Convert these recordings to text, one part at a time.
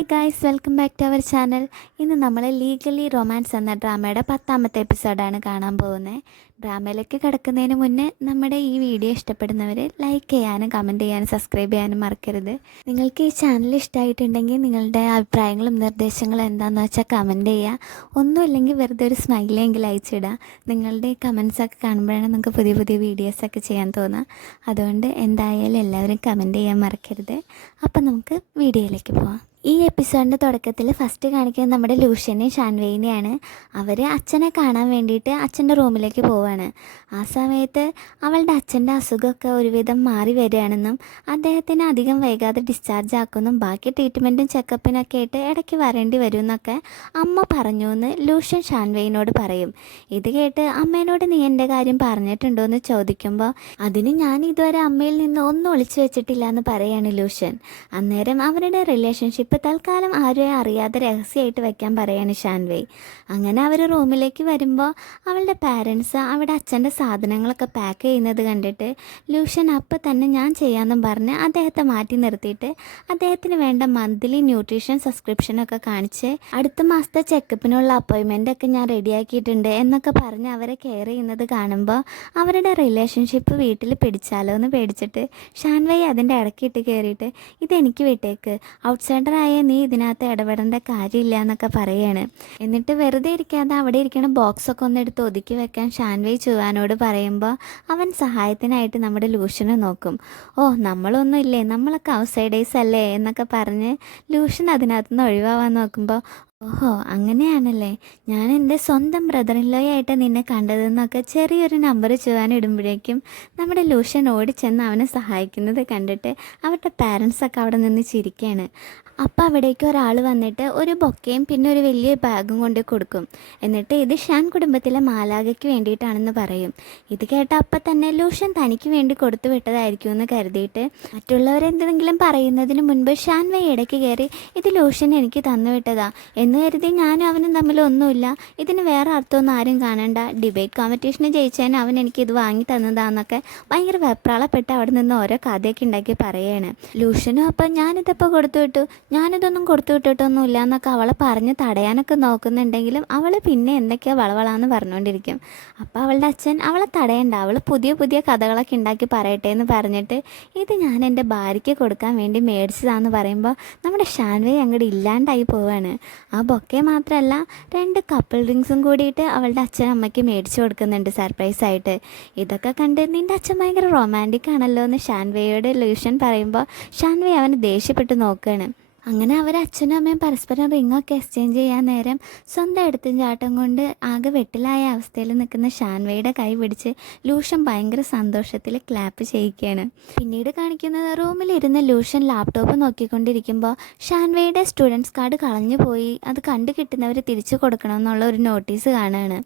Hi guys, welcome back to our channel. ഇന്ന് നമ്മൾ legally romance എന്ന ഡ്രാമയുടെ 10ാമത്തെ എപ്പിസോഡാണ് കാണാൻ പോകുന്നത്. ഡ്രാമയിലേക്ക് കിടക്കുന്നതിന് മുന്നേ നമ്മുടെ ഈ വീഡിയോ ഇഷ്ടപ്പെടുന്നവർ ലൈക്ക് ചെയ്യാനും കമൻറ്റ് ചെയ്യാനും സബ്സ്ക്രൈബ് ചെയ്യാനും മറക്കരുത്. നിങ്ങൾക്ക് ഈ ചാനൽ ഇഷ്ടമായിട്ടുണ്ടെങ്കിൽ നിങ്ങളുടെ അഭിപ്രായങ്ങളും നിർദ്ദേശങ്ങളും എന്താണെന്ന് വെച്ചാൽ കമൻറ്റ് ചെയ്യുക. ഒന്നുമില്ലെങ്കിൽ വെറുതെ ഒരു സ്മൈലെങ്കിലും അയച്ചിടുക. നിങ്ങളുടെ ഈ കമൻസൊക്കെ കാണുമ്പോഴാണ് നമുക്ക് പുതിയ പുതിയ വീഡിയോസൊക്കെ ചെയ്യാൻ തോന്നുക. അതുകൊണ്ട് എന്തായാലും എല്ലാവരും കമൻറ്റ് ചെയ്യാൻ മറക്കരുത്. അപ്പം നമുക്ക് വീഡിയോയിലേക്ക് പോവാം. ഈ എപ്പിസോഡിൻ്റെ തുടക്കത്തിൽ ഫസ്റ്റ് കാണിക്കുന്നത് നമ്മുടെ ലൂഷ്യനെയും ഷാൻവേനെയാണ്. അവർ അച്ഛനെ കാണാൻ വേണ്ടിയിട്ട് അച്ഛൻ്റെ റൂമിലേക്ക് പോവാണ്. ആ സമയത്ത് അവളുടെ അച്ഛൻ്റെ അസുഖമൊക്കെ ഒരുവിധം മാറി വരികയാണെന്നും അദ്ദേഹത്തിന് അധികം വൈകാതെ ഡിസ്ചാർജ് ആക്കുമെന്നും ബാക്കി ട്രീറ്റ്മെൻറ്റും ചെക്കപ്പിനൊക്കെ ആയിട്ട് ഇടയ്ക്ക് വരേണ്ടി വരുമെന്നൊക്കെ അമ്മ പറഞ്ഞു എന്ന് ലൂഷ്യൻ ഷാൻവേനോട് പറയും. ഇത് കേട്ട് അമ്മേനോട് നീ എൻ്റെ കാര്യം പറഞ്ഞിട്ടുണ്ടോ എന്ന് ചോദിക്കുമ്പോൾ അതിന് ഞാൻ ഇതുവരെ അമ്മയിൽ നിന്ന് ഒന്നും ഒളിച്ചു വെച്ചിട്ടില്ല എന്ന് പറയാണ് ലൂഷ്യൻ. അന്നേരം അവരുടെ റിലേഷൻഷിപ്പ് തൽക്കാലം ആരെയും അറിയാതെ രഹസ്യമായിട്ട് വെക്കാൻ പറയാണ് ഷാൻവേ. അങ്ങനെ അവർ റൂമിലേക്ക് വരുമ്പോൾ അവളുടെ പാരൻസ് അവിടെ അച്ഛൻ്റെ സാധനങ്ങളൊക്കെ പാക്ക് ചെയ്യുന്നത് കണ്ടിട്ട് ലൂഷ്യൻ അപ്പം തന്നെ ഞാൻ ചെയ്യാമെന്നും പറഞ്ഞ് അദ്ദേഹത്തെ മാറ്റി നിർത്തിയിട്ട് അദ്ദേഹത്തിന് വേണ്ട മന്ത്ലി ന്യൂട്രീഷൻ സബ്സ്ക്രിപ്ഷനൊക്കെ കാണിച്ച് അടുത്ത മാസത്തെ ചെക്കപ്പിനുള്ള അപ്പോയിൻമെൻ്റൊക്കെ ഞാൻ റെഡിയാക്കിയിട്ടുണ്ട് എന്നൊക്കെ പറഞ്ഞ് അവരെ കെയർ ചെയ്യുന്നത് കാണുമ്പോൾ അവരുടെ റിലേഷൻഷിപ്പ് വീട്ടിൽ പിടിച്ചാലോ എന്ന് പേടിച്ചിട്ട് ഷാൻവേ അതിൻ്റെ ഇടയ്ക്കിട്ട് കയറിയിട്ട് ഇതെനിക്ക് വിട്ടേക്ക്, ഔട്ട്സൈഡർ നീ ഇതിനകത്ത് ഇടപെടേണ്ട കാര്യമില്ല എന്നൊക്കെ പറയാണ്. എന്നിട്ട് വെറുതെ ഇരിക്കാതെ അവിടെ ഇരിക്കണ ബോക്സൊക്കെ ഒന്ന് എടുത്ത് ഒതുക്കി വെക്കാൻ ഷാൻവേ ചുവാനോട് പറയുമ്പോൾ അവൻ സഹായത്തിനായിട്ട് നമ്മുടെ ലൂഷ്യനെ നോക്കും. ഓ, നമ്മളൊന്നും ഇല്ലേ, നമ്മളൊക്കെ ഔട്ട്സൈഡേഴ്സ് അല്ലേ എന്നൊക്കെ പറഞ്ഞ് ലൂഷ്യൻ അതിനകത്തുനിന്ന് ഒഴിവാവാൻ നോക്കുമ്പോൾ ഓഹോ അങ്ങനെയാണല്ലേ, ഞാൻ എൻ്റെ സ്വന്തം ബ്രദറിൻലോയായിട്ട് നിന്നെ കണ്ടതെന്നൊക്കെ ചെറിയൊരു നമ്പർ ചുവാനിടുമ്പോഴേക്കും നമ്മുടെ ലൂഷ്യൻ ഓടിച്ചെന്ന് അവനെ സഹായിക്കുന്നത് കണ്ടിട്ട് അവരുടെ പാരൻസൊക്കെ അവിടെ നിന്ന് ചിരിക്കുകയാണ്. അപ്പോൾ അവിടേക്ക് ഒരാൾ വന്നിട്ട് ഒരു ബൊക്കയും പിന്നെ ഒരു വലിയ ബാഗും കൊണ്ട് കൊടുക്കും. എന്നിട്ട് ഇത് ഷാൻ കുടുംബത്തിലെ മാലാഖയ്ക്ക് വേണ്ടിയിട്ടാണെന്ന് പറയും. ഇത് കേട്ട അപ്പം തന്നെ ലൂഷ്യൻ തനിക്ക് വേണ്ടി കൊടുത്തു വിട്ടതായിരിക്കും എന്ന് കരുതിയിട്ട് മറ്റുള്ളവരെന്തെങ്കിലും പറയുന്നതിന് മുൻപ് ഷാൻവേ ഇടയ്ക്ക് കയറി ഇത് ലൂഷ്യൻ എനിക്ക് തന്നു വിട്ടതാ എന്ന് കരുതി ഞാനും അവനും തമ്മിലൊന്നുമില്ല, ഇതിന് വേറെ അർത്ഥമൊന്നും ആരും കാണണ്ട, ഡിബേറ്റ് കോമ്പറ്റീഷന് ജയിച്ചതിന് അവൻ എനിക്കിത് വാങ്ങി തന്നതാന്നൊക്കെ ഭയങ്കര വെപ്രാളപ്പെട്ട് അവിടെ നിന്ന് ഓരോ കഥയൊക്കെ ഉണ്ടാക്കി പറയുകയാണ്. ലൂഷ്യനും അപ്പം ഞാനിതിപ്പോൾ കൊടുത്തു വിട്ടു, ഞാനിതൊന്നും കൊടുത്തു വിട്ടിട്ടൊന്നുമില്ല എന്നൊക്കെ അവളെ പറഞ്ഞ് തടയാനൊക്കെ നോക്കുന്നുണ്ടെങ്കിലും അവൾ പിന്നെ എന്തൊക്കെയോ വളവളാന്ന് പറഞ്ഞുകൊണ്ടിരിക്കും. അപ്പോൾ അവളുടെ അച്ഛൻ അവളെ തടയണ്ട, അവൾ പുതിയ പുതിയ കഥകളൊക്കെ ഉണ്ടാക്കി പറയട്ടെ എന്ന് പറഞ്ഞിട്ട് ഇത് ഞാൻ എൻ്റെ ഭാര്യയ്ക്ക് കൊടുക്കാൻ വേണ്ടി മേടിച്ചതാന്ന് പറയുമ്പോൾ നമ്മുടെ ഷാൻവേ അങ്ങോട്ട് ഇല്ലാണ്ടായി പോവാണ്. ആ ബൊക്കെ മാത്രമല്ല 2 കപ്പിൾ ഡ്രിങ്ക്സും കൂടിയിട്ട് അവളുടെ അച്ഛനും അമ്മയ്ക്ക് മേടിച്ചു കൊടുക്കുന്നുണ്ട് സർപ്രൈസായിട്ട്. ഇതൊക്കെ കണ്ട് നിൻ്റെ അച്ഛൻ ഭയങ്കര റൊമാൻറ്റിക് ആണല്ലോ എന്ന് ഷാൻവേയോട് ലൂഷ്യൻ പറയുമ്പോൾ ഷാൻവേ അവന് ദേഷ്യപ്പെട്ട് നോക്കുകയാണ്. അങ്ങനെ അവർ അച്ഛനും അമ്മയും പരസ്പരം റിങ്ങൊക്കെ എക്സ്ചേഞ്ച് ചെയ്യാൻ നേരം സ്വന്തം എടുത്തും ചാട്ടം കൊണ്ട് ആകെ വെട്ടിലായ അവസ്ഥയിൽ നിൽക്കുന്ന ഷാൻവേയുടെ കൈ പിടിച്ച് ലൂഷ്യൻ ഭയങ്കര സന്തോഷത്തിൽ ക്ലാപ്പ് ചെയ്യിക്കുകയാണ്. പിന്നീട് കാണിക്കുന്നത് റൂമിലിരുന്ന് ലൂഷ്യൻ ലാപ്ടോപ്പ് നോക്കിക്കൊണ്ടിരിക്കുമ്പോൾ ഷാൻവേയുടെ സ്റ്റുഡൻസ് കാർഡ് കളഞ്ഞു പോയി, അത് കണ്ടു കിട്ടുന്നവർ തിരിച്ചു കൊടുക്കണമെന്നുള്ള ഒരു നോട്ടീസ് കാണുകയാണ്.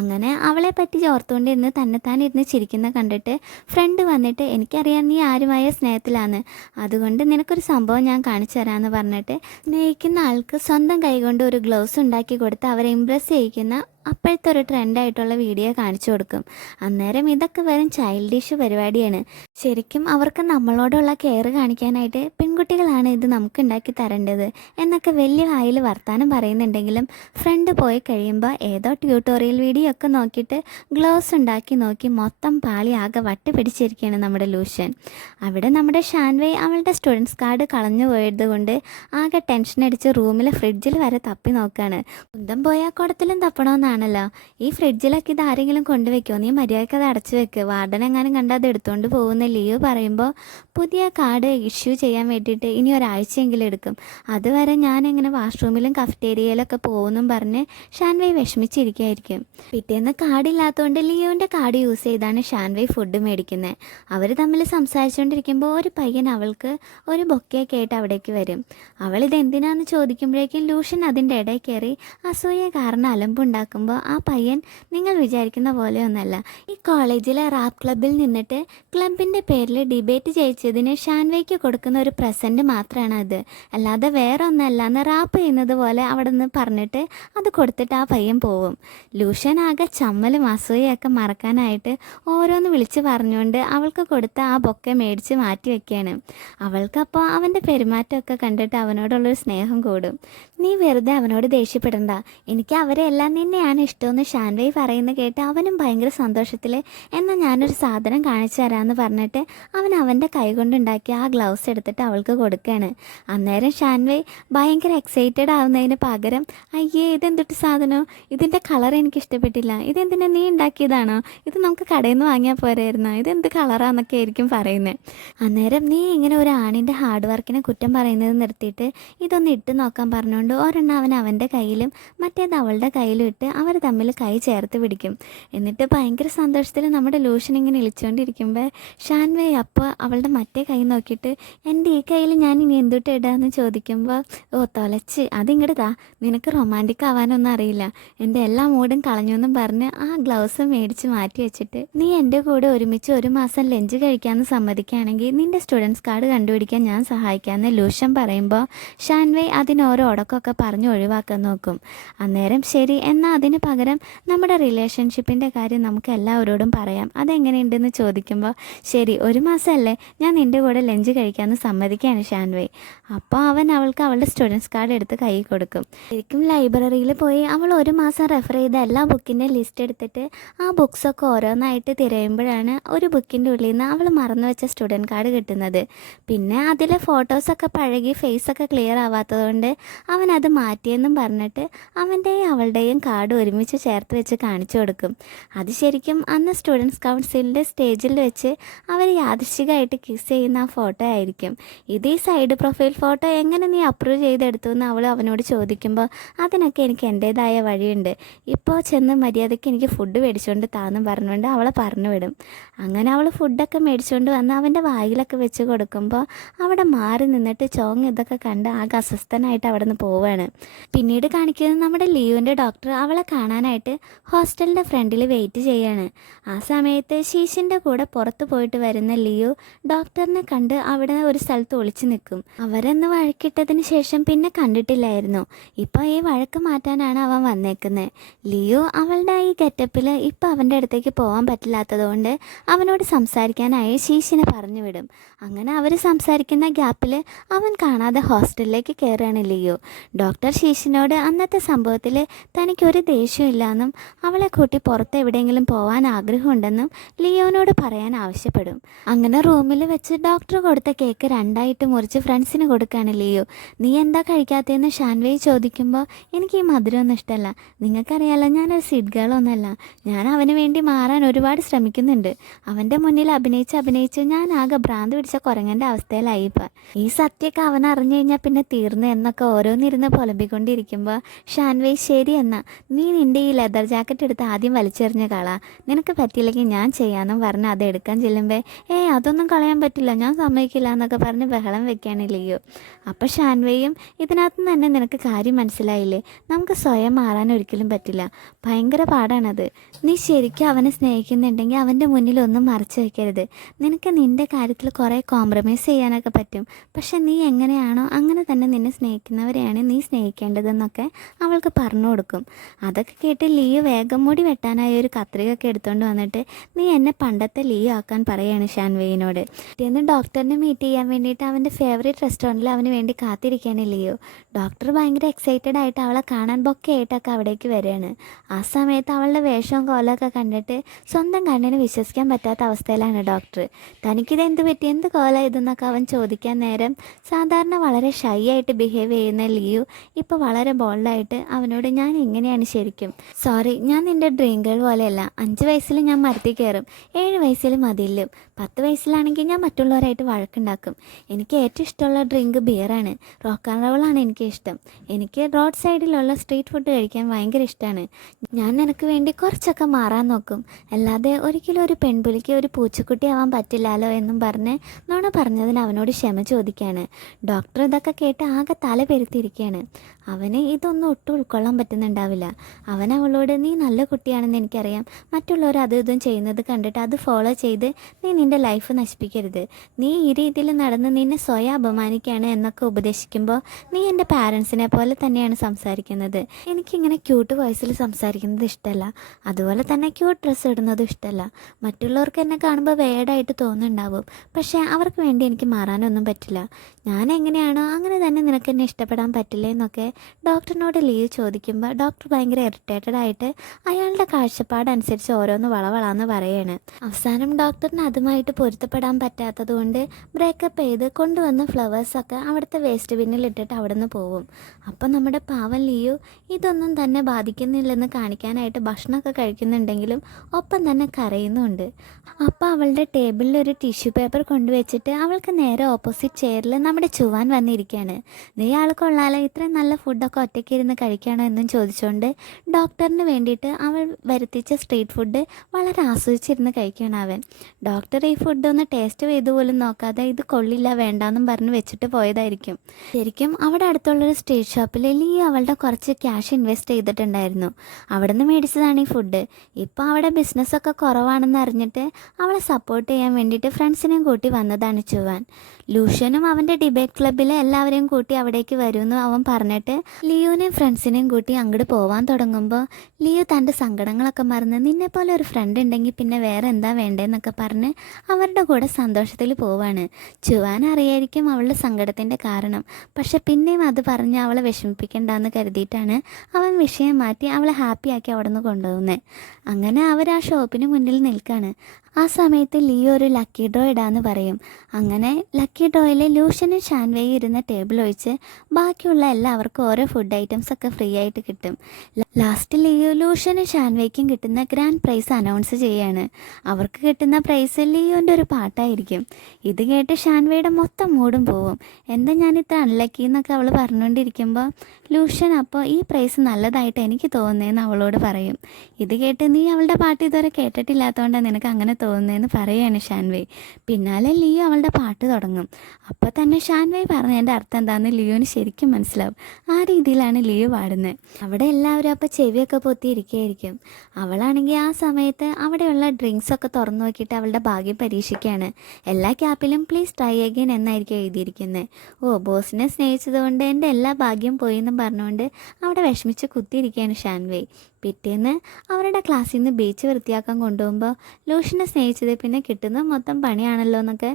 അങ്ങനെ അവളെ പറ്റി ഓർത്തുകൊണ്ടിരുന്ന് തന്നെത്താനിരുന്ന് ചിരിക്കുന്ന കണ്ടിട്ട് ഫ്രണ്ട് വന്നിട്ട് എനിക്കറിയാം നീ ആരുമായ സ്നേഹത്തിലാണ്, അതുകൊണ്ട് നിനക്കൊരു സംഭവം ഞാൻ കാണിച്ചു തരാമെന്ന് പറഞ്ഞിട്ട് സ്നേഹിക്കുന്ന ആൾക്ക് സ്വന്തം കൈകൊണ്ട് ഒരു ഗ്ലൗസ് ഉണ്ടാക്കി കൊടുത്ത് അവരെ ഇംപ്രസ് ചെയ്യിക്കുന്ന അപ്പോഴത്തെ ഒരു ട്രെൻഡായിട്ടുള്ള വീഡിയോ കാണിച്ചു കൊടുക്കും. അന്നേരം ഇതൊക്കെ വെറും ചൈൽഡിഷ് പരിപാടിയാണ്. ശരിക്കും അവർക്ക് നമ്മളോടുള്ള കെയർ കാണിക്കാനായിട്ട് പെൺകുട്ടികളാണ് ഇത് നമുക്ക് ഉണ്ടാക്കി തരേണ്ടത് എന്നൊക്കെ വലിയ വായിൽ വർത്താനം പറയുന്നുണ്ടെങ്കിലും ഫ്രണ്ട് പോയി കഴിയുമ്പോൾ ഏതോ ട്യൂട്ടോറിയൽ വീഡിയോ ഒക്കെ നോക്കിയിട്ട് ഗ്ലൗസ് ഉണ്ടാക്കി നോക്കി മൊത്തം പാളി ആകെ വട്ട് പിടിച്ചിരിക്കുകയാണ് നമ്മുടെ ലൂഷ്യൻ. അവിടെ നമ്മുടെ ഷാൻവേ അവളുടെ സ്റ്റുഡൻസ് കാർഡ് കളഞ്ഞു പോയത് കൊണ്ട് ആകെ ടെൻഷൻ അടിച്ച് റൂമിലെ ഫ്രിഡ്ജിൽ വരെ തപ്പി നോക്കുകയാണ്. കുന്തം പോയാൽ കുടത്തിലും തപ്പണമെന്നാണ് ണല്ലോ, ഈ ഫ്രിഡ്ജിലൊക്കെ ഇത് ആരെങ്കിലും കൊണ്ടുവയ്ക്കുമോ, നീ മര്യാദയ്ക്ക് അത് അടച്ചു വെക്ക്, വാർഡൻ എങ്ങാനും കണ്ട് അത് എടുത്തുകൊണ്ട് പോകുന്ന ലീവ് പറയുമ്പോൾ പുതിയ കാർഡ് ഇഷ്യൂ ചെയ്യാൻ വേണ്ടിയിട്ട് ഇനി ഒരാഴ്ചയെങ്കിലും എടുക്കും, അതുവരെ ഞാൻ എങ്ങനെ വാഷ്റൂമിലും കഫറ്റേരിയയിലൊക്കെ പോകുമെന്നും പറഞ്ഞ് ഷാൻവേ വിഷമിച്ചിരിക്കുകയായിരിക്കും. പിറ്റേന്ന് കാർഡില്ലാത്തതുകൊണ്ട് ലിയോൻ്റെ കാർഡ് യൂസ് ചെയ്താണ് ഷാൻവേ ഫുഡ് മേടിക്കുന്നത്. അവർ തമ്മിൽ സംസാരിച്ചുകൊണ്ടിരിക്കുമ്പോൾ ഒരു പയ്യൻ അവൾക്ക് ഒരു ബൊക്കെയൊക്കെ ആയിട്ട് അവിടേക്ക് വരും. അവൾ ഇതെന്തിനാന്ന് ചോദിക്കുമ്പോഴേക്കും ലൂഷ്യൻ അതിൻ്റെ ഇടയിൽ കയറി അസൂയ കാരണം അലമ്പുണ്ടാക്കും. നോക്കുമ്പോൾ ആ പയ്യൻ നിങ്ങൾ വിചാരിക്കുന്ന പോലെയൊന്നല്ല. ഈ കോളേജിലെ റാപ്പ് ക്ലബ്ബിൽ നിന്നിട്ട് ക്ലബിൻ്റെ പേരിൽ ഡിബേറ്റ് ജയിച്ചതിന് ഷാൻവേയ്ക്ക് കൊടുക്കുന്ന ഒരു പ്രസൻറ്റ് മാത്രമാണ് അത്, അല്ലാതെ വേറെ ഒന്നല്ല എന്ന് റാപ്പ് ചെയ്യുന്നത് പോലെ അവിടെ നിന്ന് പറഞ്ഞിട്ട് അത് കൊടുത്തിട്ട് ആ പയ്യൻ പോവും. ലൂഷ്യൻ ആകെ ചമ്മലും അസൂയൊക്കെ മറക്കാനായിട്ട് ഓരോന്ന് വിളിച്ച് പറഞ്ഞുകൊണ്ട് അവൾക്ക് കൊടുത്ത ആ ബൊക്കെ മേടിച്ച് മാറ്റി വെക്കുകയാണ്. അവൾക്കപ്പോൾ അവൻ്റെ പെരുമാറ്റമൊക്കെ കണ്ടിട്ട് അവനോടുള്ളൊരു സ്നേഹം കൂടും. നീ വെറുതെ അവനോട് ദേഷ്യപ്പെടണ്ട, എനിക്ക് അവരെ എല്ലാം നിന്നെയാണ് ഇഷ്ടമെന്ന് ഷാൻവേ പറയുന്നത് കേട്ട് അവനും ഭയങ്കര സന്തോഷത്തിൽ എന്നാൽ ഞാനൊരു സാധനം കാണിച്ചു തരാമെന്ന് പറഞ്ഞിട്ട് അവൻ അവൻ്റെ കൈ കൊണ്ടുണ്ടാക്കിയ ആ ഗ്ലൗസ് എടുത്തിട്ട് അവൾക്ക് കൊടുക്കുകയാണ്. അന്നേരം ഷാൻവേ ഭയങ്കര എക്സൈറ്റഡ് ആവുന്നതിന് പകരം അയ്യേ ഇതെന്തൊട്ട് സാധനം, ഇതിൻ്റെ കളർ എനിക്ക് ഇഷ്ടപ്പെട്ടില്ല, ഇതെന്തിനാ നീ ഉണ്ടാക്കിയതാണോ, ഇത് നമുക്ക് കടയിൽ നിന്ന് വാങ്ങിയാൽ പോരായിരുന്നോ, ഇതെന്ത് കളറാന്നൊക്കെ ആയിരിക്കും പറയുന്നത്. അന്നേരം നീ ഇങ്ങനെ ഒരു ആണിൻ്റെ ഹാർഡ് വർക്കിനെ കുറ്റം പറയുന്നത് നിർത്തിയിട്ട് ഇതൊന്ന് ഇട്ട് നോക്കാൻ പറഞ്ഞുകൊണ്ട് ഒരെണ്ണം അവൻ അവൻ്റെ കയ്യിലും മറ്റേത് അവളുടെ കയ്യിലും ഇട്ട് അവർ തമ്മിൽ കൈ ചേർത്ത് പിടിക്കും. എന്നിട്ട് ഭയങ്കര സന്തോഷത്തിൽ നമ്മുടെ ലൂഷൻ ഇങ്ങനെ ഇളിച്ചുകൊണ്ടിരിക്കുമ്പോൾ ഷാൻവേ അപ്പോൾ അവളുടെ മറ്റേ കൈ നോക്കിയിട്ട് എൻ്റെ ഈ കയ്യിൽ ഞാൻ ഇനി എന്തുട്ട് ഇടാന്ന് ചോദിക്കുമ്പോൾ ഓ തൊലച്ച് അതിങ്ങോട്ട് താ, നിനക്ക് റൊമാൻറ്റിക് ആവാനൊന്നും അറിയില്ല, എൻ്റെ എല്ലാ മൂഡും കളഞ്ഞു എന്നും പറഞ്ഞ് ആ ഗ്ലൗസ് മേടിച്ച് മാറ്റി വെച്ചിട്ട് നീ എൻ്റെ കൂടെ ഒരുമിച്ച് 1 മാസം ലഞ്ച് കഴിക്കാമെന്ന് സമ്മതിക്കുകയാണെങ്കിൽ നിൻ്റെ സ്റ്റുഡൻസ് കാർഡ് കണ്ടുപിടിക്കാൻ ഞാൻ സഹായിക്കാമെന്ന് ലൂഷൻ പറയുമ്പോൾ ഷാൻവേ അതിനോരോ ഉടക്കമൊക്കെ പറഞ്ഞ് ഒഴിവാക്കാൻ നോക്കും. അന്നേരം ശരി എന്നാൽ അതിന് പകരം നമ്മുടെ റിലേഷൻഷിപ്പിൻ്റെ കാര്യം നമുക്ക് എല്ലാവരോടും പറയാം, അതെങ്ങനെയുണ്ടെന്ന് ചോദിക്കുമ്പോൾ ശരി 1 മാസമല്ലേ ഞാൻ നിൻ്റെ കൂടെ ലഞ്ച് കഴിക്കാമെന്ന് സമ്മതിക്കുകയാണ് ഷാൻവേ. അപ്പോൾ അവൻ അവൾക്ക് അവളുടെ സ്റ്റുഡൻസ് കാർഡ് എടുത്ത് കൈ കൊടുക്കും. ശരിക്കും ലൈബ്രറിയിൽ പോയി അവൾ 1 മാസം റെഫർ ചെയ്ത എല്ലാ ബുക്കിൻ്റെ ലിസ്റ്റ് എടുത്തിട്ട് ആ ബുക്സൊക്കെ ഓരോന്നായിട്ട് തിരയുമ്പോഴാണ് ഒരു ബുക്കിൻ്റെ ഉള്ളിൽ നിന്ന് അവൾ മറന്നു വെച്ച സ്റ്റുഡൻറ്റ് കാർഡ് കിട്ടുന്നത്. പിന്നെ അതിലെ ഫോട്ടോസൊക്കെ പഴകി ഫേസൊക്കെ ക്ലിയർ ആവാത്തതുകൊണ്ട് അവൻ അത് മാറ്റിയെന്നും പറഞ്ഞിട്ട് അവൻ്റെയും അവളുടെയും കാർഡ് ഒരുമിച്ച് ചേർത്ത് വെച്ച് കാണിച്ചു കൊടുക്കും. അത് ശരിക്കും അന്ന് സ്റ്റുഡൻസ് കൗൺസിലിൻ്റെ സ്റ്റേജിൽ വെച്ച് അവർ യാദൃശ്ചികമായിട്ട് കിസ് ചെയ്യുന്ന ആ ഫോട്ടോ ആയിരിക്കും. ഇത് ഈ സൈഡ് പ്രൊഫൈൽ ഫോട്ടോ എങ്ങനെ നീ അപ്രൂവ് ചെയ്തെടുത്തു എന്ന് അവൾ അവനോട് ചോദിക്കുമ്പോൾ അതിനൊക്കെ എനിക്ക് എൻ്റേതായ വഴിയുണ്ട്, ഇപ്പോൾ ചെന്ന് മര്യാദയ്ക്ക് എനിക്ക് ഫുഡ് മേടിച്ചുകൊണ്ട് താന്നും പറഞ്ഞുകൊണ്ട് അവളെ പറഞ്ഞു വിടും. അങ്ങനെ അവൾ ഫുഡൊക്കെ മേടിച്ചുകൊണ്ട് വന്ന് അവൻ്റെ വായിലൊക്കെ വെച്ച് കൊടുക്കുമ്പോൾ അവിടെ മാറി നിന്നിട്ട് ചോങ് ഇതൊക്കെ കണ്ട് ആകെ അസ്വസ്ഥനായിട്ട് അവിടെ നിന്ന് പോവുകയാണ്. പിന്നീട് കാണിക്കുന്നത് നമ്മുടെ ലിയുവിൻ്റെ ഡോക്ടർ അവളെ കാണാനായിട്ട് ഹോസ്റ്റലിൻ്റെ ഫ്രണ്ടിൽ വെയിറ്റ് ചെയ്യാണ്. ആ സമയത്ത് ശീഷിൻ്റെ കൂടെ പുറത്ത് പോയിട്ട് വരുന്ന ലിയു ഡോക്ടറിനെ കണ്ട് അവിടെ ഒരു സ്ഥലത്ത് ഒളിച്ചു നിൽക്കും. അവരെന്ന് വഴക്കിട്ടതിന് ശേഷം പിന്നെ കണ്ടിട്ടില്ലായിരുന്നു. ഇപ്പോൾ ഈ വഴക്ക് മാറ്റാനാണ് അവൻ വന്നേക്കുന്നത്. ലിയു അവളുടെ ഈ ഗെറ്റപ്പിൽ ഇപ്പോൾ അവൻ്റെ അടുത്തേക്ക് പോകാൻ പറ്റില്ലാത്തതുകൊണ്ട് അവനോട് സംസാരിക്കാനായി ശീഷിനെ പറഞ്ഞു വിടും. അങ്ങനെ അവർ സംസാരിക്കുന്ന ഗ്യാപ്പിൽ അവൻ കാണാതെ ഹോസ്റ്റലിലേക്ക് കയറുകയാണ് ലിയു. ഡോക്ടർ ശീഷിനോട് അന്നത്തെ സംഭവത്തിൽ തനിക്കൊരു ദേഷ്യമില്ലെന്നും അവളെ കൂട്ടി പുറത്ത് എവിടെയെങ്കിലും പോകാൻ ആഗ്രഹമുണ്ടെന്നും ലിയോനോട് പറയാൻ ആവശ്യപ്പെടും. അങ്ങനെ റൂമിൽ വെച്ച് ഡോക്ടർ കൊടുത്ത കേക്ക് 2ആയിട്ട് മുറിച്ച് ഫ്രണ്ട്സിന് കൊടുക്കുകയാണ് ലിയോ. നീ എന്താ കഴിക്കാത്തതെന്ന് ഷാൻവേ ചോദിക്കുമ്പോൾ എനിക്ക് ഈ മധുരമൊന്നും ഇഷ്ടമല്ല, നിങ്ങൾക്കറിയാലോ ഞാനൊരു സിഡ് ഗേളൊന്നുമല്ല, ഞാൻ അവന് വേണ്ടി മാറാൻ ഒരുപാട് ശ്രമിക്കുന്നുണ്ട്, അവൻ്റെ മുന്നിൽ അഭിനയിച്ച് ഞാൻ ആകെ ഭ്രാന്ത് പിടിച്ച കുരങ്ങൻ്റെ അവസ്ഥയിലായി. ഇപ്പം ഈ സത്യമൊക്കെ അവൻ അറിഞ്ഞു കഴിഞ്ഞാൽ പിന്നെ തീർന്നു എന്നൊക്കെ ഓരോന്നിരുന്ന് പുലമ്പിക്കൊണ്ടിരിക്കുമ്പോൾ ഷാൻവേ ശരി എന്നാ നീ നിൻ്റെ ഈ ലെതർ ജാക്കറ്റ് എടുത്ത് ആദ്യം വലിച്ചെറിഞ്ഞ കളാ, നിനക്ക് പറ്റിയില്ലെങ്കിൽ ഞാൻ ചെയ്യാമെന്നും പറഞ്ഞ് അത് എടുക്കാൻ ചെല്ലുമ്പോൾ അതൊന്നും കളയാൻ പറ്റില്ല, ഞാൻ സമ്മതിക്കില്ല എന്നൊക്കെ പറഞ്ഞ് ബഹളം വെക്കുകയാണ് ലിയോ. അപ്പോൾ ഷാൻവേയും ഇതിനകത്ത് തന്നെ നിനക്ക് കാര്യം മനസ്സിലായില്ലേ, നമുക്ക് സ്വയം മാറാൻ ഒരിക്കലും പറ്റില്ല, ഭയങ്കര പാടാണത്, നീ ശരിക്കും അവനെ സ്നേഹിക്കുന്നുണ്ടെങ്കിൽ അവൻ്റെ മുന്നിൽ ഒന്നും മറച്ചു വയ്ക്കരുത്, നിനക്ക് നിൻ്റെ കാര്യത്തിൽ കുറേ കോംപ്രമൈസ് ചെയ്യാനൊക്കെ പറ്റും, പക്ഷെ നീ എങ്ങനെയാണോ അങ്ങനെ തന്നെ നിന്നെ സ്നേഹിക്കുന്നവരെയാണ് നീ സ്നേഹിക്കേണ്ടതെന്നൊക്കെ അവൾക്ക് പറഞ്ഞു കൊടുക്കും. അതൊക്കെ കേട്ട് ലിയോ വേഗം മുടി വെട്ടാനായി ഒരു കത്രികയൊക്കെ എടുത്തുകൊണ്ട് വന്നിട്ട് നീ എന്നെ പണ്ടത്തെ ലിയോ ആക്കാൻ പറയുകയാണ് ഷാൻവേയിനോട്. പിറ്റേന്ന് ഡോക്ടറിനെ മീറ്റ് ചെയ്യാൻ വേണ്ടിയിട്ട് അവൻ്റെ ഫേവറേറ്റ് റെസ്റ്റോറൻറ്റിൽ അവന് വേണ്ടി കാത്തിരിക്കുകയാണ് ലിയോ. ഡോക്ടർ ഭയങ്കര എക്സൈറ്റഡ് ആയിട്ട് അവളെ കാണാൻ ബൊക്കെ ആയിട്ടൊക്കെ അവിടേക്ക് വരികയാണ്. ആ സമയത്ത് അവളുടെ വേഷവും കോലമൊക്കെ കണ്ടിട്ട് സ്വന്തം കണ്ണിന് വിശ്വസിക്കാൻ പറ്റാത്ത അവസ്ഥയിലാണ് ഡോക്ടർ. തനിക്കിത് എന്ത് പറ്റി, എന്ത് കോല ഇതെന്നൊക്കെ അവൻ ചോദിക്കാൻ നേരം സാധാരണ വളരെ ഷൈ ആയിട്ട് ബിഹേവ് ചെയ്യുന്ന ലിയോ ഇപ്പോൾ വളരെ ബോൾഡായിട്ട് അവനോട് ഞാൻ ഇങ്ങനെയാണ് ശരിക്കും, സോറി ഞാൻ നിൻ്റെ ഡ്രീം ഗേൾ പോലെയല്ല, 5 വയസ്സിൽ ഞാൻ മരത്തിൽ കയറും, 7 വയസ്സിൽ മതിയില്ലും, 10 വയസ്സിലാണെങ്കിൽ ഞാൻ മറ്റുള്ളവരായിട്ട് വഴക്കുണ്ടാക്കും, എനിക്ക് ഏറ്റവും ഇഷ്ടമുള്ള ഡ്രിങ്ക് ബിയർ ബിയറാണ്. റോക്ക് ആൻഡ് റോളാണ് എനിക്കിഷ്ടം. എനിക്ക് റോഡ് സൈഡിലുള്ള സ്ട്രീറ്റ് ഫുഡ് കഴിക്കാൻ ഭയങ്കര ഇഷ്ടമാണ്. ഞാൻ നിനക്ക് വേണ്ടി കുറച്ചൊക്കെ മാറാൻ നോക്കും, അല്ലാതെ ഒരിക്കലും ഒരു പെൺപുലിക്ക് ഒരു പൂച്ചക്കുട്ടി ആവാൻ പറ്റില്ലല്ലോ എന്നും പറഞ്ഞ് നുണ പറഞ്ഞതിന് അവനോട് ക്ഷമ ചോദിക്കുകയാണ്. ഡോക്ടർ ഇതൊക്കെ കേട്ട് ആകെ തല പെരുത്തിയിരിക്കുകയാണ്. അവന് ഇതൊന്നും ഒട്ടും ഉൾക്കൊള്ളാൻ പറ്റുന്നുണ്ടാവില്ല. അവൻ അവളോട് നീ നല്ല കുട്ടിയാണെന്ന് എനിക്കറിയാം, മറ്റുള്ളവർ അതും ഇതും ചെയ്യുന്നത് കണ്ടിട്ട് അത് ഫോളോ ചെയ്ത് നീ നിൻ്റെ ലൈഫ് നശിപ്പിക്കരുത്, നീ ഈ രീതിയിൽ നടന്ന് നിന്നെ സ്വയം അപമാനിക്കുകയാണ് എന്നൊക്കെ ഉപദേശിക്കുമ്പോൾ നീ എൻ്റെ പാരൻസിനെ പോലെ തന്നെയാണ് സംസാരിക്കുന്നത്. എനിക്കിങ്ങനെ ക്യൂട്ട് വോയിസിൽ സംസാരിക്കുന്നത് ഇഷ്ടമല്ല, അതുപോലെ തന്നെ ക്യൂട്ട് ഡ്രസ്സ് ഇടുന്നതും ഇഷ്ടമല്ല. മറ്റുള്ളവർക്ക് എന്നെ കാണുമ്പോൾ വേഡായിട്ട് തോന്നുന്നുണ്ടാവും, പക്ഷേ അവർക്ക് വേണ്ടി എനിക്ക് മാറാനൊന്നും പറ്റില്ല. ഞാൻ എങ്ങനെയാണോ അങ്ങനെ തന്നെ നിനക്ക് എന്നെ ഇഷ്ടപ്പെടാൻ പറ്റില്ലേ എന്നൊക്കെ ഡോക്ടറിനോട് ലീവ് ചോദിക്കുമ്പോൾ ഡോക്ടർ ഭയങ്കര ഇറിറ്റേറ്റഡ് ആയിട്ട് അയാളുടെ കാഴ്ചപ്പാടനുസരിച്ച് ഓരോന്ന് വളവളാന്ന് പറയാണ്. അവസാനം ഡോക്ടറിന് അതുമായിട്ട് പൊരുത്തപ്പെടാൻ പറ്റാത്തത് കൊണ്ട് ബ്രേക്കപ്പ് ചെയ്ത് കൊണ്ടുവന്ന ഫ്ലവേഴ്സൊക്കെ അവിടുത്തെ വേസ്റ്റ് ബിന്നിൽ ഇട്ടിട്ട് അവിടെ നിന്ന് പോവും. അപ്പം നമ്മുടെ പാവൻ ലിയു ഇതൊന്നും തന്നെ ബാധിക്കുന്നില്ലെന്ന് കാണിക്കാനായിട്ട് ഭക്ഷണമൊക്കെ കഴിക്കുന്നുണ്ടെങ്കിലും ഒപ്പം തന്നെ കരയുന്നുണ്ട്. അപ്പോൾ അവളുടെ ടേബിളിൽ ഒരു ടിഷ്യൂ പേപ്പർ കൊണ്ടുവച്ചിട്ട് അവൾക്ക് നേരെ ഓപ്പോസിറ്റ് ചെയറിൽ നമ്മുടെ ചുവാൻ വന്നിരിക്കുകയാണ്. നീ ആൾ കൊള്ളാലോ, ഇത്രയും നല്ല ഫുഡൊക്കെ ഒറ്റയ്ക്ക് ഇരുന്ന് കഴിക്കണോ എന്നും ചോദിച്ചുകൊണ്ട് ഡോക്ടറിന് വേണ്ടിയിട്ട് അവൾ വരുത്തിച്ച സ്ട്രീറ്റ് ഫുഡ് വളരെ ആസ്വദിച്ചിരുന്ന് കഴിക്കുകയാണ് അവൻ. ഡോക്ടർ ഈ ഫുഡ് ഒന്ന് ടേസ്റ്റ് ചെയ്ത് പോലും നോക്കാതെ ഇത് കൊള്ളില്ല വേണ്ടാന്നും പറഞ്ഞ് വെച്ചിട്ട് പോയതായിരിക്കും. ശരിക്കും അവിടെ അടുത്തുള്ളൊരു സ്ട്രീറ്റ് ഷോപ്പിൽ ലീ അവളുടെ കുറച്ച് ക്യാഷ് ഇൻവെസ്റ്റ് ചെയ്തിട്ടുണ്ടായിരുന്നു. അവിടെ നിന്ന് മേടിച്ചതാണ് ഈ ഫുഡ്. ഇപ്പോൾ അവിടെ ബിസിനസ്സൊക്കെ കുറവാണെന്ന് അറിഞ്ഞിട്ട് അവളെ സപ്പോർട്ട് ചെയ്യാൻ വേണ്ടിയിട്ട് ഫ്രണ്ട്സിനെയും കൂട്ടി വന്നതാണ് ചുവാൻ. ലൂഷ്യനും അവൻ്റെ ഡിബേറ്റ് ക്ലബ്ബിലെ എല്ലാവരെയും കൂട്ടി അവിടേക്ക് വരുമെന്ന് അവൻ പറഞ്ഞിട്ട് ലിയുവിനെയും ഫ്രണ്ട്സിനെയും കൂട്ടി അങ്ങോട്ട് പോവാൻ തുടങ്ങുമ്പോൾ ലിയു തൻ്റെ സങ്കടങ്ങളൊക്കെ മറന്ന് നിന്നെപ്പോലെ ഒരു ഫ്രണ്ട് ഉണ്ടെങ്കിൽ പിന്നെ വേറെ എന്താ വേണ്ടതെന്നൊക്കെ പറഞ്ഞ് അവരുടെ കൂടെ സന്തോഷത്തിൽ പോവാണ്. ചുവാൻ അറിയായിരിക്കും അവളുടെ സങ്കടത്തിൻ്റെ കാരണം, പക്ഷെ പിന്നെയും അത് പറഞ്ഞ് അവളെ വിഷമിപ്പിക്കണ്ടെന്ന് കരുതിയിട്ടാണ് അവൻ വിഷയം മാറ്റി അവളെ ഹാപ്പിയാക്കി അവിടെ നിന്ന് കൊണ്ടുപോകുന്നത്. അങ്ങനെ അവർ ആ ഷോപ്പിന് മുന്നിൽ നിൽക്കുകയാണ്. ആ സമയത്ത് ലിയോ ഒരു ലക്കി ഡ്രോ ഇടാന്ന് പറയും. അങ്ങനെ ലക്കി ഡ്രോയിൽ ലൂഷ്യനും ഷാൻവേയും ഇരുന്ന ടേബിൾ ഒഴിച്ച് ബാക്കിയുള്ള എല്ലാവർക്കും ഓരോ ഫുഡ് ഐറ്റംസ് ഒക്കെ ഫ്രീ ആയിട്ട് കിട്ടും. ലാസ്റ്റ് ലിയോ ലൂഷ്യനും ഷാൻവേക്കും കിട്ടുന്ന ഗ്രാൻഡ് പ്രൈസ് അനൗൺസ് ചെയ്യാണ്. അവർക്ക് കിട്ടുന്ന പ്രൈസ് ലിയോൻ്റെ ഒരു പാട്ടായിരിക്കും. ഇത് കേട്ട് ഷാൻവേയുടെ മൊത്തം മൂടും പോവും. എന്താ ഞാനിത്ര അൺലക്കി എന്നൊക്കെ അവൾ പറഞ്ഞുകൊണ്ടിരിക്കുമ്പോൾ ലൂഷ്യൻ അപ്പോൾ ഈ പ്രൈസ് നല്ലതായിട്ട് എനിക്ക് തോന്നുന്നതെന്ന് അവളോട് പറയും. ഇത് കേട്ട് നീ അവളുടെ പാട്ട് ഇതുവരെ കേട്ടിട്ടില്ലാത്തതുകൊണ്ടാണ് നിനക്ക് അങ്ങനെ തോന്നുന്നതെന്ന് പറയുകയാണ് ഷാൻവേ. പിന്നാലെ ലിയോ അവളുടെ പാട്ട് തുടങ്ങും. അപ്പോൾ തന്നെ ഷാൻവേ പറഞ്ഞതിൻ്റെ അർത്ഥം എന്താണെന്ന് ലിയോന് ശരിക്കും മനസ്സിലാവും. ആ രീതിയിലാണ് ലിയോ പാടുന്നത്. അവിടെ എല്ലാവരും അപ്പോൾ ചെവിയൊക്കെ പൊത്തിയിരിക്കുകയായിരിക്കും. അവളാണെങ്കിൽ ആ സമയത്ത് അവിടെയുള്ള ഡ്രിങ്ക്സൊക്കെ തുറന്നു നോക്കിയിട്ട് അവളുടെ ഭാഗ്യം പരീക്ഷിക്കുകയാണ്. എല്ലാ ക്യാപ്പിലും പ്ലീസ് ട്രൈ അഗെയിൻ എന്നായിരിക്കും എഴുതിയിരിക്കുന്നത്. ഓ, ബോസിനെ സ്നേഹിച്ചതുകൊണ്ട് എൻ്റെ എല്ലാ ഭാഗ്യം പോയി എന്നും പറഞ്ഞുകൊണ്ട് അവിടെ വിഷമിച്ച് കുത്തിയിരിക്കുകയാണ് ഷാൻവേ. പിറ്റേന്ന് അവരുടെ ക്ലാസ്സിൽ നിന്ന് ബീച്ച് വൃത്തിയാക്കാൻ കൊണ്ടുപോകുമ്പോൾ ലൂഷ്യനെ സ്നേഹിച്ചത് പിന്നെ കിട്ടുന്നത് മൊത്തം പണിയാണല്ലോ എന്നൊക്കെ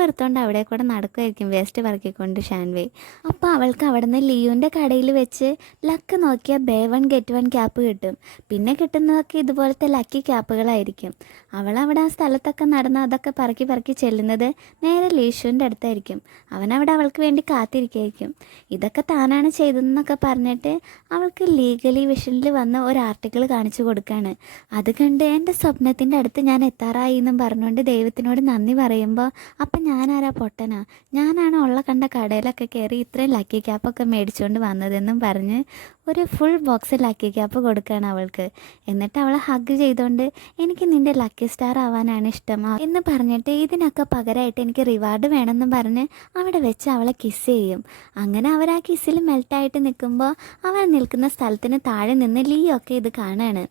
വെറുത്തോണ്ട് അവിടെ കൂടെ നടക്കുമായിരിക്കും വേസ്റ്റ് പറക്കിക്കൊണ്ട് ഷാൻവേ. അപ്പോൾ അവൾക്ക് അവിടെ നിന്ന് ലിയുവിൻ്റെ കടയിൽ വെച്ച് ലക്ക് നോക്കിയാൽ ബേ 1 ഗെറ്റ് 1 ക്യാപ്പ് കിട്ടും. പിന്നെ കിട്ടുന്നതൊക്കെ ഇതുപോലത്തെ ലക്കി ക്യാപ്പുകളായിരിക്കും. അവളവിടെ ആ സ്ഥലത്തൊക്കെ നടന്ന് അതൊക്കെ പറക്കി ചെല്ലുന്നത് നേരെ ലീഷുവിൻ്റെ അടുത്തായിരിക്കും. അവനവിടെ അവൾക്ക് വേണ്ടി കാത്തിരിക്കുകയായിരിക്കും. ഇതൊക്കെ താനാണ് ചെയ്തതെന്നൊക്കെ പറഞ്ഞിട്ട് അവൾക്ക് ലീഗലി വിഷനിൽ വന്ന ഒരു ആർട്ടിക്കിൾ കാണിച്ചു കൊടുക്കുകയാണ്. അത് കണ്ട് എൻ്റെ സ്വപ്നത്തിൻ്റെ അടുത്ത് ഞാൻ എത്താറായി എന്നും പറഞ്ഞുകൊണ്ട് ദൈവത്തിനോട് നന്ദി പറയുമ്പോൾ അപ്പം ഞാനാരാ പൊട്ടനാ, ഞാനാണ് ഉള്ള കണ്ട കടയിലൊക്കെ കയറി ഇത്രയും ലക്കി ക്യാപ്പൊക്കെ മേടിച്ചുകൊണ്ട് വന്നതെന്നും പറഞ്ഞ് ഒരു ഫുൾ ബോക്സ് ലക്കി ക്യാപ്പ് കൊടുക്കുകയാണ് അവൾക്ക്. എന്നിട്ട് അവളെ ഹഗ് ചെയ്തുകൊണ്ട് എനിക്ക് നിൻ്റെ ലക്കി സ്റ്റാർ ആവാനാണ് ഇഷ്ടം എന്ന് പറഞ്ഞിട്ട് ഇതിനൊക്കെ പകരമായിട്ട് എനിക്ക് റിവാർഡ് വേണമെന്നും പറഞ്ഞ് അവിടെ വെച്ച് അവളെ കിസ് ചെയ്യും. അങ്ങനെ അവർ ആ കിസ്സിൽ മെൽറ്റായിട്ട് നിൽക്കുമ്പോൾ അവർ നിൽക്കുന്ന സ്ഥലത്തിന് താഴെ നിന്ന് ലിയോ ഒക്കെ ഇത് കാണാണ്.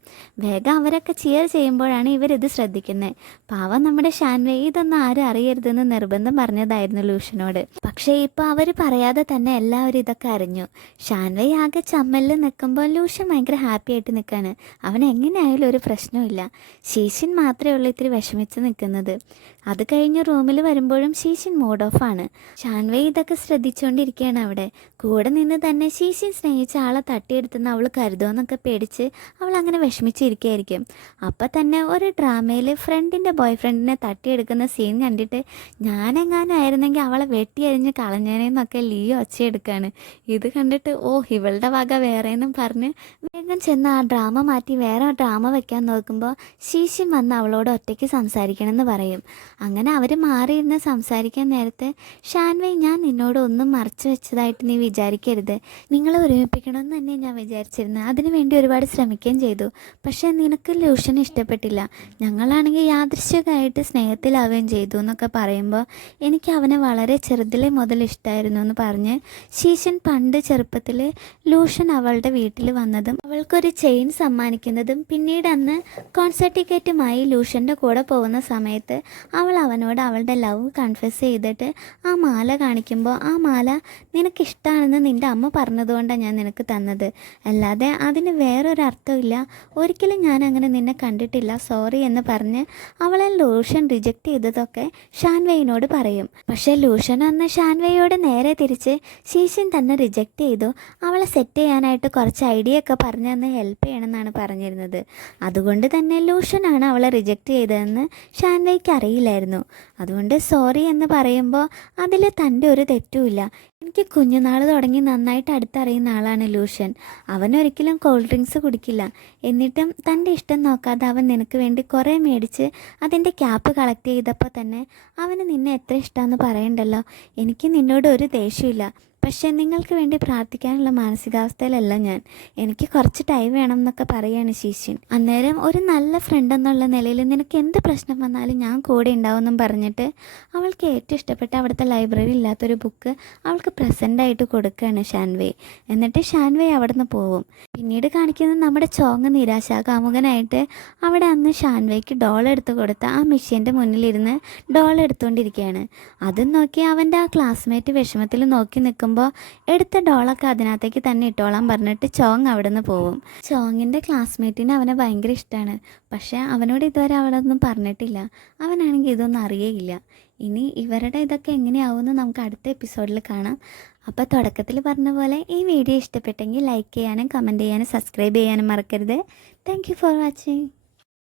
വേഗം അവരൊക്കെ ചിയർ ചെയ്യുമ്പോഴാണ് ഇവരിത് ശ്രദ്ധിക്കുന്നത്. പാവം നമ്മുടെ ഷാൻവേ ഇതൊന്നും ആരും അറിയരുതെന്ന് നിർബന്ധം പറഞ്ഞതായിരുന്നു ലൂഷ്യനോട്. പക്ഷേ ഇപ്പോൾ അവർ പറയാതെ തന്നെ എല്ലാവരും ഇതൊക്കെ അറിഞ്ഞു. ഷാൻവേ ആകെ ചമ്മലിൽ നിൽക്കുമ്പോൾ ലൂഷ്യൻ ഭയങ്കര ഹാപ്പി ആയിട്ട് നിൽക്കുകയാണ്. അവൻ എങ്ങനെയായാലും ഒരു പ്രശ്നമില്ല. ശീശിൻ മാത്രമേ ഉള്ളൂ ഇത്തിരി വിഷമിച്ച് നിൽക്കുന്നത്. അത് കഴിഞ്ഞ് റൂമിൽ വരുമ്പോഴും ശീശിൻ മൂഡ് ഓഫാണ്. ഷാൻവേ ഇതൊക്കെ ശ്രദ്ധിച്ചുകൊണ്ടിരിക്കുകയാണ്. അവിടെ കൂടെ നിന്ന് തന്നെ ശീശിൻ സ്നേഹിച്ച ആളെ തട്ടിയെടുത്തെന്ന് അവൾ കരുതുമെന്നൊക്കെ പേടിച്ച് അവൾ അങ്ങനെ വിഷമിച്ചിരിക്കുകയായിരിക്കും. അപ്പം തന്നെ ഒരു ഡ്രാമയിൽ ഫ്രണ്ടിൻ്റെ ബോയ് ഫ്രണ്ടിനെ തട്ടിയെടുക്കുന്ന സീൻ കണ്ടിട്ട് ഞാനെങ്ങാനായിരുന്നെങ്കിൽ അവളെ വെട്ടിയരിഞ്ഞ് കളഞ്ഞേനെന്നൊക്കെ ലിയോ ഒച്ചയെടുക്കുകയാണ്. ഇത് കണ്ടിട്ട് ഓ, ഇവളുടെ വക വേറെ വേറെയെന്നും പറഞ്ഞ് വേഗം ചെന്ന് ആ ഡ്രാമ മാറ്റി വേറെ ഡ്രാമ വെക്കാൻ നോക്കുമ്പോൾ ശീശൻ വന്ന് അവളോട് ഒറ്റയ്ക്ക് സംസാരിക്കണമെന്ന് പറയും. അങ്ങനെ അവർ മാറിയിരുന്ന് സംസാരിക്കാൻ നേരത്ത് ഷാൻവൈ, ഞാൻ നിന്നോട് ഒന്നും മറച്ചു വെച്ചതായിട്ട് നീ വിചാരിക്കരുത്. നിങ്ങളെ ഒരുമിപ്പിക്കണമെന്ന് തന്നെ ഞാൻ വിചാരിച്ചിരുന്നു. അതിനുവേണ്ടി ഒരുപാട് ശ്രമിക്കുകയും ചെയ്തു. പക്ഷേ നിനക്ക് ലൂഷൻ ഇഷ്ടപ്പെട്ടില്ല. ഞങ്ങളാണെങ്കിൽ യാദൃശ്ചികമായിട്ട് സ്നേഹത്തിലാവുകയും ചെയ്തു എന്നൊക്കെ പറയുമ്പോൾ എനിക്ക് അവനെ വളരെ ചെറുതിലെ മുതൽ ഇഷ്ടമായിരുന്നു എന്ന് പറഞ്ഞ് ശീശൻ പണ്ട് ചെറുപ്പത്തിൽ ലൂഷൻ അവളുടെ വീട്ടിൽ വന്നതും അവൾക്കൊരു ചെയിൻ സമ്മാനിക്കുന്നതും പിന്നീട് അന്ന് കോൺസേർട്ട് ടിക്കറ്റുമായി ലൂഷൻ്റെ കൂടെ പോകുന്ന സമയത്ത് അവൾ അവനോട് അവളുടെ ലവ് കൺഫെസ് ചെയ്തിട്ട് ആ മാല കാണിക്കുമ്പോൾ ആ മാല നിനക്കിഷ്ടമാണെന്ന് നിൻ്റെ അമ്മ പറഞ്ഞതുകൊണ്ടാണ് ഞാൻ നിനക്ക് തന്നത്, അല്ലാതെ അതിന് വേറൊരർത്ഥമില്ല, ഒരിക്കലും ഞാൻ അങ്ങനെ നിന്നെ കണ്ടിട്ടില്ല, സോറി എന്ന് പറഞ്ഞ് അവളെ ലൂഷൻ റിജക്റ്റ് ചെയ്തതൊക്കെ ഷാൻവൈനോട് പറയും. പക്ഷേ ലൂഷൻ അന്ന് ഷാൻവൈയോട് നേരെ തിരിച്ച് ശീശൻ തന്നെ റിജക്റ്റ് ചെയ്തു. അവളെ സെറ്റ് ചെയ്യാനായിട്ട് കുറച്ച് ഐഡിയ ഒക്കെ പറഞ്ഞ് അന്ന് ഹെൽപ്പ് ചെയ്യണമെന്നാണ് പറഞ്ഞിരുന്നത്. അതുകൊണ്ട് തന്നെ ലൂഷനാണ് അവളെ റിജക്റ്റ് ചെയ്തതെന്ന് ഷാൻവൈക്ക് അറിയില്ലായിരുന്നു. അതുകൊണ്ട് സോറി എന്ന് പറയുമ്പോൾ അതിൽ തൻ്റെ ഒരു തെറ്റുമില്ല. എനിക്ക് കുഞ്ഞുനാൾ തുടങ്ങി നന്നായിട്ട് അടുത്തറിയുന്ന ആളാണ് ലൂഷൻ. അവനൊരിക്കലും കോൾഡ് ഡ്രിങ്ക്സ് കുടിക്കില്ല. എന്നിട്ടും തൻ്റെ ഇഷ്ടം നോക്കാതെ അവൻ നിനക്ക് വേണ്ടി കുറേ മേടിച്ച് അതിൻ്റെ ക്യാപ്പ് കളക്ട് ചെയ്തപ്പോൾ തന്നെ അവന് നിന്നെ എത്ര ഇഷ്ടമാണെന്ന് പറയണ്ടല്ലോ. എനിക്ക് നിന്നോട് ഒരു ദേഷ്യമില്ല. പക്ഷേ നിങ്ങൾക്ക് വേണ്ടി പ്രാർത്ഥിക്കാനുള്ള മാനസികാവസ്ഥയിലല്ല ഞാൻ. എനിക്ക് കുറച്ച് ടൈം വേണം എന്നൊക്കെ പറയുകയാണ് ശീശൻ. അന്നേരം ഒരു നല്ല ഫ്രണ്ട് എന്നുള്ള നിലയിൽ നിനക്ക് എന്ത് പ്രശ്നം വന്നാലും ഞാൻ കൂടെ ഉണ്ടാവുമെന്നും പറഞ്ഞിട്ട് അവൾക്ക് ഏറ്റവും ഇഷ്ടപ്പെട്ട അവിടുത്തെ ലൈബ്രറി ഇല്ലാത്തൊരു ബുക്ക് അവൾക്ക് പ്രസൻ്റായിട്ട് കൊടുക്കുകയാണ് ഷാൻവേ. എന്നിട്ട് ഷാൻവേ അവിടെ നിന്ന് പോവും. പിന്നീട് കാണിക്കുന്നത് നമ്മുടെ ചോങ് നിരാശാകാമുകനായിട്ട് അവിടെ അന്ന് ഷാൻവേക്ക് ഡോൾ എടുത്ത് കൊടുത്ത ആ മെഷീൻ്റെ മുന്നിലിരുന്ന് ഡോൾ എടുത്തുകൊണ്ടിരിക്കുകയാണ്. അതും നോക്കി അവൻ്റെ ആ ക്ലാസ്മേറ്റ് വിഷമത്തിൽ നോക്കി നിൽക്കുമ്പോൾ എടുത്ത ഡോളൊക്കെ അതിനകത്തേക്ക് തന്നെ ഇട്ടോളാൻ പറഞ്ഞിട്ട് ചോങ് അവിടെ നിന്ന് പോവും. ചോങ്ങിൻ്റെ ക്ലാസ്മേറ്റിന് അവനെ ഭയങ്കര ഇഷ്ടമാണ്. പക്ഷേ അവനോട് ഇതുവരെ അവളൊന്നും പറഞ്ഞിട്ടില്ല. അവനാണെങ്കിൽ ഇതൊന്നും അറിയേയില്ല. ഇനി ഇവരുടെ ഇതൊക്കെ എങ്ങനെയാവുമെന്ന് നമുക്ക് അടുത്ത എപ്പിസോഡിൽ കാണാം. അപ്പോൾ തുടക്കത്തിൽ പറഞ്ഞ പോലെ ഈ വീഡിയോ ഇഷ്ടപ്പെട്ടെങ്കിൽ ലൈക്ക് ചെയ്യാനും കമൻറ്റ് ചെയ്യാനും സബ്സ്ക്രൈബ് ചെയ്യാനും മറക്കരുത്. Thank you for watching.